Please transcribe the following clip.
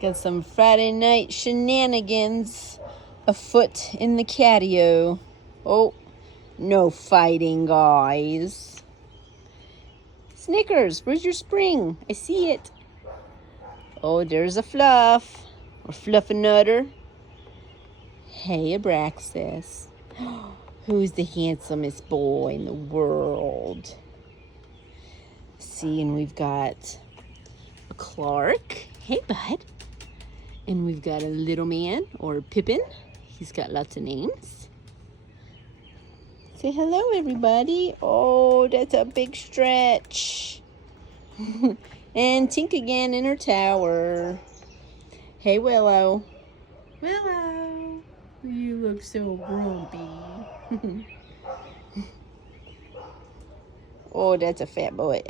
Got some Friday night shenanigans afoot in the catio. Oh, no fighting, guys. Snickers, where's your spring? I see it. Oh, there's a Fluff, or Fluffernutter. Hey, Abraxas. Who's the handsomest boy in the world? See, and we've got a Clark. Hey, bud. And we've got a little man, or Pippin. He's got lots of names. Say hello, everybody. Oh, that's a big stretch. And Tink again in her tower. Hey, Willow. Willow, you look so grumpy. Oh, that's a fat boy.